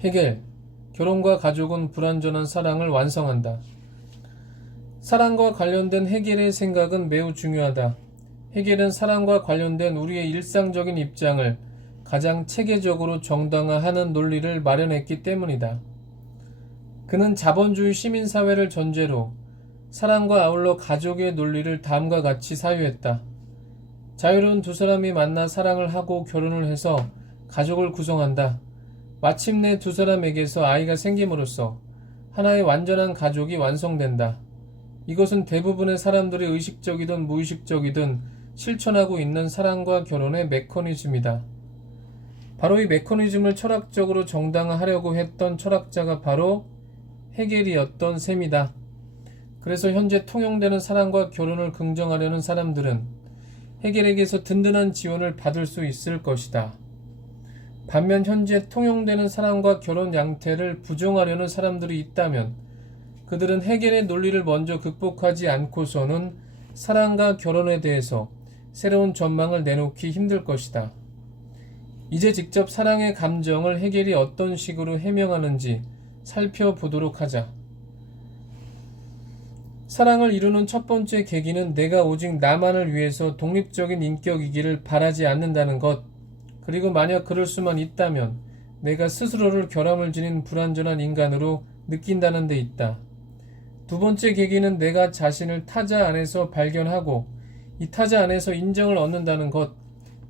해겔, 결혼과 가족은 불완전한 사랑을 완성한다. 사랑과 관련된 해겔의 생각은 매우 중요하다. 해겔은 사랑과 관련된 우리의 일상적인 입장을 가장 체계적으로 정당화하는 논리를 마련했기 때문이다. 그는 자본주의 시민사회를 전제로 사랑과 아울러 가족의 논리를 다음과 같이 사유했다. 자유로운 두 사람이 만나 사랑을 하고 결혼을 해서 가족을 구성한다. 마침내 두 사람에게서 아이가 생김으로써 하나의 완전한 가족이 완성된다. 이것은 대부분의 사람들이 의식적이든 무의식적이든 실천하고 있는 사랑과 결혼의 메커니즘이다. 바로 이 메커니즘을 철학적으로 정당화하려고 했던 철학자가 바로 해겔이었던 셈이다. 그래서 현재 통용되는 사랑과 결혼을 긍정하려는 사람들은 해겔에게서 든든한 지원을 받을 수 있을 것이다. 반면 현재 통용되는 사랑과 결혼 양태를 부정하려는 사람들이 있다면 그들은 해겔의 논리를 먼저 극복하지 않고서는 사랑과 결혼에 대해서 새로운 전망을 내놓기 힘들 것이다. 이제 직접 사랑의 감정을 해겔이 어떤 식으로 해명하는지 살펴보도록 하자. 사랑을 이루는 첫 번째 계기는 내가 오직 나만을 위해서 독립적인 인격이기를 바라지 않는다는 것, 그리고 만약 그럴 수만 있다면 내가 스스로를 결함을 지닌 불완전한 인간으로 느낀다는 데 있다. 두 번째 계기는 내가 자신을 타자 안에서 발견하고 이 타자 안에서 인정을 얻는다는 것,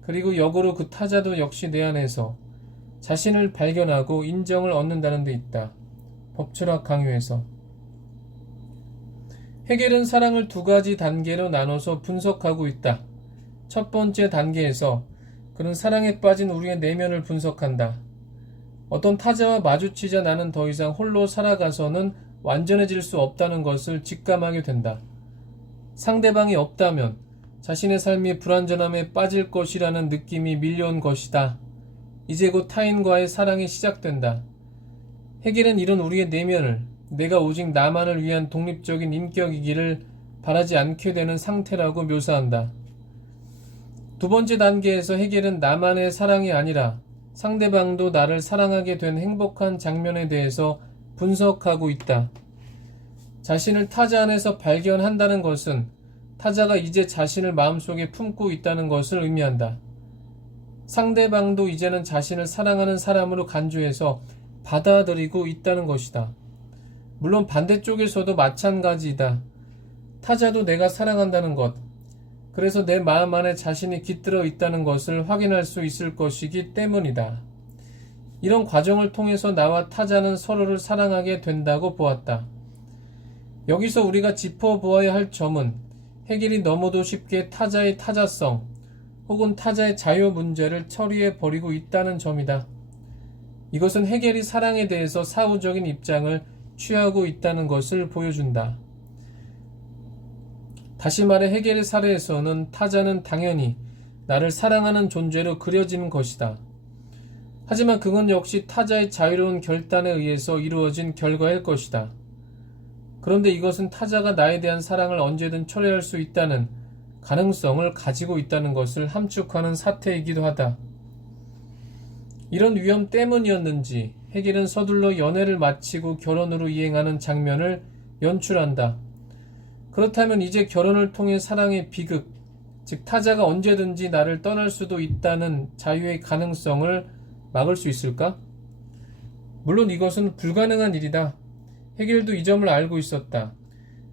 그리고 역으로 그 타자도 역시 내 안에서 자신을 발견하고 인정을 얻는다는 데 있다. 법철학 강요에서. 해겔은 사랑을 두 가지 단계로 나눠서 분석하고 있다. 첫 번째 단계에서 그는 사랑에 빠진 우리의 내면을 분석한다. 어떤 타자와 마주치자 나는 더 이상 홀로 살아가서는 완전해질 수 없다는 것을 직감하게 된다. 상대방이 없다면 자신의 삶이 불완전함에 빠질 것이라는 느낌이 밀려온 것이다. 이제 곧 타인과의 사랑이 시작된다. 해겔은 이런 우리의 내면을 내가 오직 나만을 위한 독립적인 인격이기를 바라지 않게 되는 상태라고 묘사한다. 두 번째 단계에서 해겔은 나만의 사랑이 아니라 상대방도 나를 사랑하게 된 행복한 장면에 대해서 분석하고 있다. 자신을 타자 안에서 발견한다는 것은 타자가 이제 자신을 마음속에 품고 있다는 것을 의미한다. 상대방도 이제는 자신을 사랑하는 사람으로 간주해서 받아들이고 있다는 것이다. 물론 반대쪽에서도 마찬가지이다. 타자도 내가 사랑한다는 것, 그래서 내 마음 안에 자신이 깃들어 있다는 것을 확인할 수 있을 것이기 때문이다. 이런 과정을 통해서 나와 타자는 서로를 사랑하게 된다고 보았다. 여기서 우리가 짚어보아야 할 점은 해겔이 너무도 쉽게 타자의 타자성 혹은 타자의 자유 문제를 처리해버리고 있다는 점이다. 이것은 해겔이 사랑에 대해서 사후적인 입장을 취하고 있다는 것을 보여준다. 다시 말해 해겔의 사례에서는 타자는 당연히 나를 사랑하는 존재로 그려지는 것이다. 하지만 그건 역시 타자의 자유로운 결단에 의해서 이루어진 결과일 것이다. 그런데 이것은 타자가 나에 대한 사랑을 언제든 초래할 수 있다는 가능성을 가지고 있다는 것을 함축하는 사태이기도 하다. 이런 위험 때문이었는지 해겔은 서둘러 연애를 마치고 결혼으로 이행하는 장면을 연출한다. 그렇다면 이제 결혼을 통해 사랑의 비극, 즉 타자가 언제든지 나를 떠날 수도 있다는 자유의 가능성을 막을 수 있을까? 물론 이것은 불가능한 일이다. 해겔도 이 점을 알고 있었다.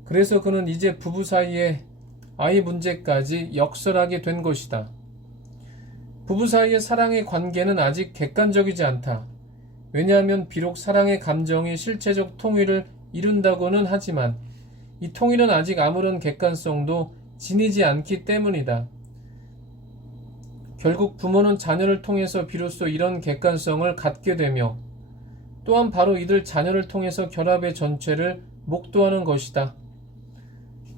그래서 그는 이제 부부 사이에 아이 문제까지 역설하게 된 것이다. 부부 사이의 사랑의 관계는 아직 객관적이지 않다. 왜냐하면 비록 사랑의 감정이 실체적 통일을 이룬다고는 하지만 이 통일은 아직 아무런 객관성도 지니지 않기 때문이다. 결국 부모는 자녀를 통해서 비로소 이런 객관성을 갖게 되며 또한 바로 이들 자녀를 통해서 결합의 전체를 목도하는 것이다.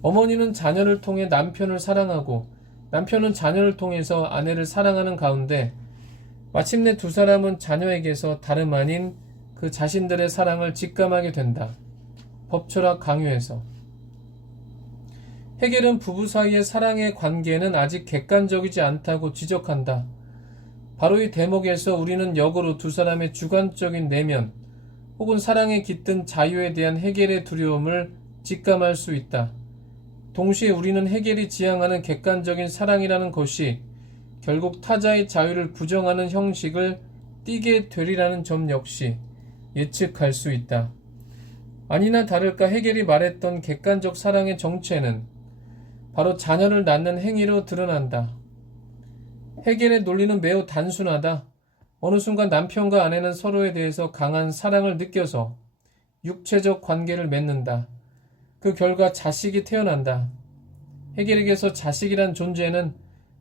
어머니는 자녀를 통해 남편을 사랑하고 남편은 자녀를 통해서 아내를 사랑하는 가운데 마침내 두 사람은 자녀에게서 다름 아닌 그 자신들의 사랑을 직감하게 된다. 법철학 강요에서. 해겔은 부부 사이의 사랑의 관계는 아직 객관적이지 않다고 지적한다. 바로 이 대목에서 우리는 역으로 두 사람의 주관적인 내면 혹은 사랑에 깃든 자유에 대한 해겔의 두려움을 직감할 수 있다. 동시에 우리는 해겔이 지향하는 객관적인 사랑이라는 것이 결국 타자의 자유를 부정하는 형식을 띠게 되리라는 점 역시 예측할 수 있다. 아니나 다를까 해겔이 말했던 객관적 사랑의 정체는 바로 자녀를 낳는 행위로 드러난다. 해겔의 논리는 매우 단순하다. 어느 순간 남편과 아내는 서로에 대해서 강한 사랑을 느껴서 육체적 관계를 맺는다. 그 결과 자식이 태어난다. 해겔에게서 자식이란 존재는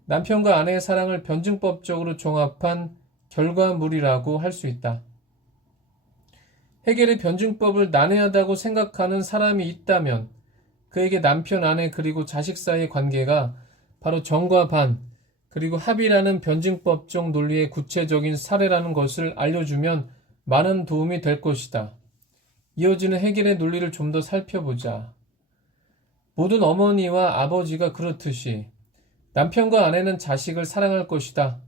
남편과 아내의 사랑을 변증법적으로 종합한 결과물이라고 할 수 있다. 해겔의 변증법을 난해하다고 생각하는 사람이 있다면 그에게 남편, 아내 그리고 자식 사이의 관계가 바로 정과 반 그리고 합이라는 변증법적 논리의 구체적인 사례라는 것을 알려주면 많은 도움이 될 것이다. 이어지는 해겔의 논리를 좀 더 살펴보자. 모든 어머니와 아버지가 그렇듯이 남편과 아내는 자식을 사랑할 것이다.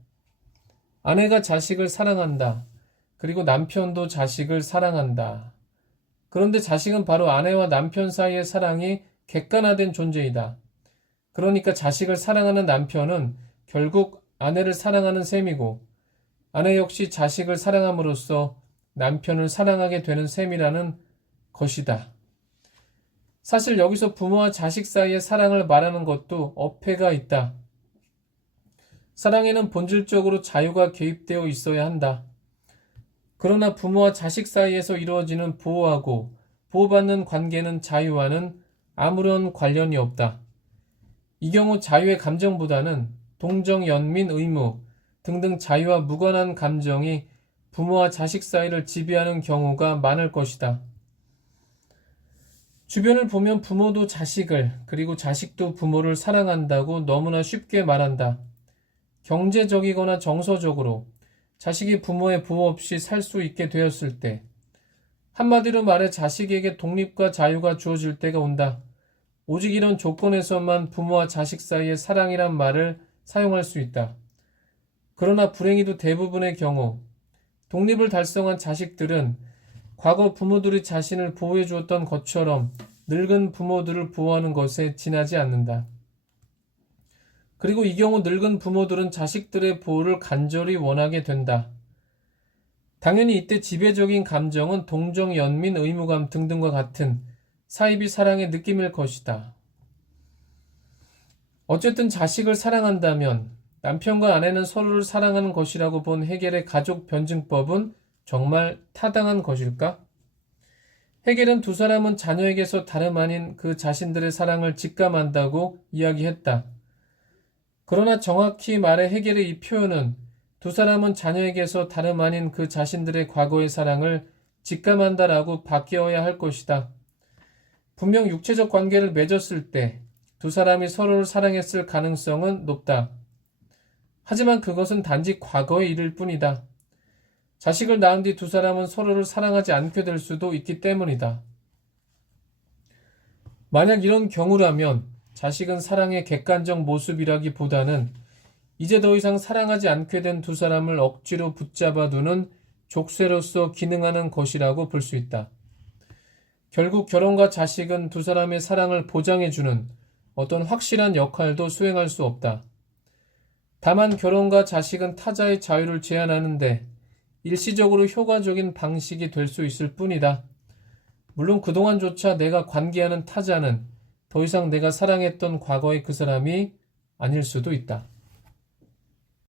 아내가 자식을 사랑한다. 그리고 남편도 자식을 사랑한다. 그런데 자식은 바로 아내와 남편 사이의 사랑이 객관화된 존재이다. 그러니까 자식을 사랑하는 남편은 결국 아내를 사랑하는 셈이고 아내 역시 자식을 사랑함으로써 남편을 사랑하게 되는 셈이라는 것이다. 사실 여기서 부모와 자식 사이의 사랑을 말하는 것도 어폐가 있다. 사랑에는 본질적으로 자유가 개입되어 있어야 한다. 그러나 부모와 자식 사이에서 이루어지는 보호하고 보호받는 관계는 자유와는 아무런 관련이 없다. 이 경우 자유의 감정보다는 동정, 연민, 의무 등등 자유와 무관한 감정이 부모와 자식 사이를 지배하는 경우가 많을 것이다. 주변을 보면 부모도 자식을 그리고 자식도 부모를 사랑한다고 너무나 쉽게 말한다. 경제적이거나 정서적으로 자식이 부모의 보호 없이 살 수 있게 되었을 때 한마디로 말해 자식에게 독립과 자유가 주어질 때가 온다. 오직 이런 조건에서만 부모와 자식 사이의 사랑이란 말을 사용할 수 있다. 그러나 불행히도 대부분의 경우 독립을 달성한 자식들은 과거 부모들이 자신을 보호해 주었던 것처럼 늙은 부모들을 보호하는 것에 지나지 않는다. 그리고 이 경우 늙은 부모들은 자식들의 보호를 간절히 원하게 된다. 당연히 이때 지배적인 감정은 동정, 연민, 의무감 등등과 같은 사이비 사랑의 느낌일 것이다. 어쨌든 자식을 사랑한다면 남편과 아내는 서로를 사랑하는 것이라고 본 해겔의 가족 변증법은 정말 타당한 것일까? 해겔은 두 사람은 자녀에게서 다름 아닌 그 자신들의 사랑을 직감한다고 이야기했다. 그러나 정확히 말해 해겔의 이 표현은 두 사람은 자녀에게서 다름 아닌 그 자신들의 과거의 사랑을 직감한다라고 바뀌어야 할 것이다. 분명 육체적 관계를 맺었을 때 두 사람이 서로를 사랑했을 가능성은 높다. 하지만 그것은 단지 과거의 일일 뿐이다. 자식을 낳은 뒤 두 사람은 서로를 사랑하지 않게 될 수도 있기 때문이다. 만약 이런 경우라면 자식은 사랑의 객관적 모습이라기보다는 이제 더 이상 사랑하지 않게 된 두 사람을 억지로 붙잡아 두는 족쇄로서 기능하는 것이라고 볼 수 있다. 결국 결혼과 자식은 두 사람의 사랑을 보장해주는 어떤 확실한 역할도 수행할 수 없다. 다만 결혼과 자식은 타자의 자유를 제한하는데 일시적으로 효과적인 방식이 될 수 있을 뿐이다. 물론 그동안조차 내가 관계하는 타자는 더 이상 내가 사랑했던 과거의 그 사람이 아닐 수도 있다.